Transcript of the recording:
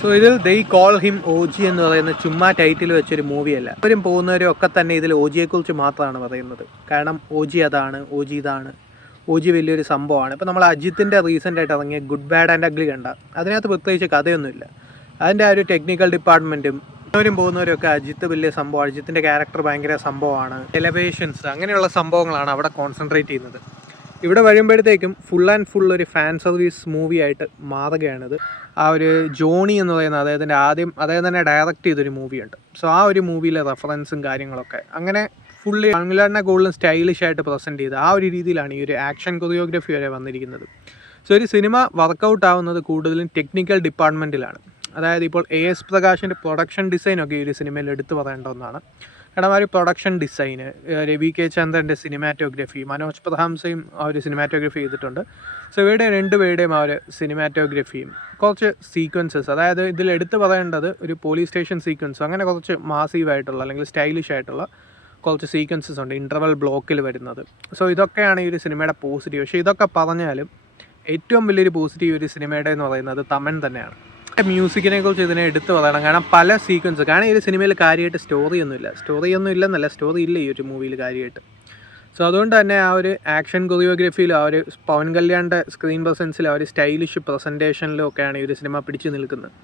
So ഇതിൽ ദൈ call him O G എന്ന് പറയുന്ന ചുമ്മാ ടൈറ്റിൽ വെച്ചൊരു മൂവിയല്ല. അവരും പോകുന്നവരും ഒക്കെ തന്നെ ഇതിൽ ഒ ജിയെക്കുറിച്ച് മാത്രമാണ് പറയുന്നത്. കാരണം ഒ ജി അതാണ്, ഒ ജി ഇതാണ്, ഒ ജി വലിയൊരു സംഭവമാണ്. ഇപ്പോൾ നമ്മൾ അജിത്തിൻ്റെ റീസെൻ്റായിട്ട് ഇറങ്ങിയ ഗുഡ് ബാഡ് ആൻഡ് അഗ്ലി കണ്ട, അതിനകത്ത് പ്രത്യേകിച്ച് കഥയൊന്നുമില്ല. അതിൻ്റെ ആ ഒരു ടെക്നിക്കൽ ഡിപ്പാർട്ട്മെൻറ്റും പോകുന്നവരും ഒക്കെ അജിത്ത് വലിയ സംഭവം, അജിത്തിൻ്റെ ക്യാരക്ടർ ഭയങ്കര സംഭവമാണ്, എലവേഷൻസ് അങ്ങനെയുള്ള സംഭവങ്ങളാണ് അവിടെ കോൺസെൻട്രേറ്റ് ചെയ്യുന്നത്. ഇവിടെ വരുമ്പോഴത്തേക്കും ഫുൾ ആൻഡ് ഫുൾ ഒരു ഫാൻ സർവീസ് മൂവി ആയിട്ട് മാറുകയാണിത്. ആ ഒരു ജോണി എന്ന് പറയുന്ന അദ്ദേഹം തന്നെ ഡയറക്റ്റ് ചെയ്തൊരു മൂവിയുണ്ട്. സോ ആ ഒരു മൂവിയിലെ റെഫറൻസും കാര്യങ്ങളൊക്കെ അങ്ങനെ ഫുള്ളി അൺലാഡിനെ കൂടുതലും സ്റ്റൈലിഷ് ആയിട്ട് പ്രസൻറ്റ് ചെയ്ത് ആ ഒരു രീതിയിലാണ് ഈ ഒരു ആക്ഷൻ കൊറിയോഗ്രഫി വരെ വന്നിരിക്കുന്നത്. സോ ഒരു സിനിമ വർക്കൗട്ട് ആവുന്നത് കൂടുതലും ടെക്നിക്കൽ ഡിപ്പാർട്ട്മെൻറ്റിലാണ്. അതായത് ഇപ്പോൾ AS പ്രകാശിൻ്റെ പ്രൊഡക്ഷൻ ഡിസൈനൊക്കെ ഈ ഒരു സിനിമയിൽ എടുത്തു പറയേണ്ട ഒന്നാണ്. കാരണം ആ ഒരു പ്രൊഡക്ഷൻ ഡിസൈന്, രവി കെ ചന്ദ്രൻ്റെ സിനിമാറ്റോഗ്രഫി, മനോജ് പ്രധാംസയും ആ ഒരു സിനിമാറ്റോഗ്രഫി ചെയ്തിട്ടുണ്ട്. സോ ഇവരുടെ രണ്ടുപേരുടെയും ആ ഒരു സിനിമാറ്റോഗ്രഫിയും കുറച്ച് സീക്വൻസസ്, അതായത് ഇതിൽ എടുത്തു പറയേണ്ടത് ഒരു പോലീസ് സ്റ്റേഷൻ സീക്വൻസ്, അങ്ങനെ കുറച്ച് മാസീവായിട്ടുള്ള അല്ലെങ്കിൽ സ്റ്റൈലിഷ് ആയിട്ടുള്ള കുറച്ച് സീക്വൻസസ് ഉണ്ട് ഇൻ്റർവൽ ബ്ലോക്കിൽ വരുന്നത്. സോ ഇതൊക്കെയാണ് ഈ ഒരു സിനിമയുടെ പോസിറ്റീവ്. പക്ഷേ ഇതൊക്കെ പറഞ്ഞാലും ഏറ്റവും വലിയൊരു പോസിറ്റീവ് ഒരു സിനിമയുടെ എന്ന് പറയുന്നത് തമൻ തന്നെയാണ്. മ്യൂസിക്കിനെ കുറിച്ച് ഇതിനെ എടുത്തു പറയണം. കാരണം പല സീക്വൻസ്, കാരണം ഈ ഒരു സിനിമയിൽ കാര്യമായിട്ട് സ്റ്റോറി ഒന്നും ഇല്ലെന്നല്ല, സ്റ്റോറി ഇല്ല ഈ ഒരു മൂവിയിൽ കാര്യമായിട്ട്. സോ അതുകൊണ്ട് തന്നെ ആ ഒരു ആക്ഷൻ കൊറിയോഗ്രഫിയിലും ആ ഒരു പവൻ കല്യാണിൻ്റെ സ്ക്രീൻ പ്രസൻസിലും ആ ഒരു സ്റ്റൈലിഷ് പ്രസൻറ്റേഷനിലും ഒക്കെയാണ് ഈ ഒരു സിനിമ പിടിച്ചു നിൽക്കുന്നത്.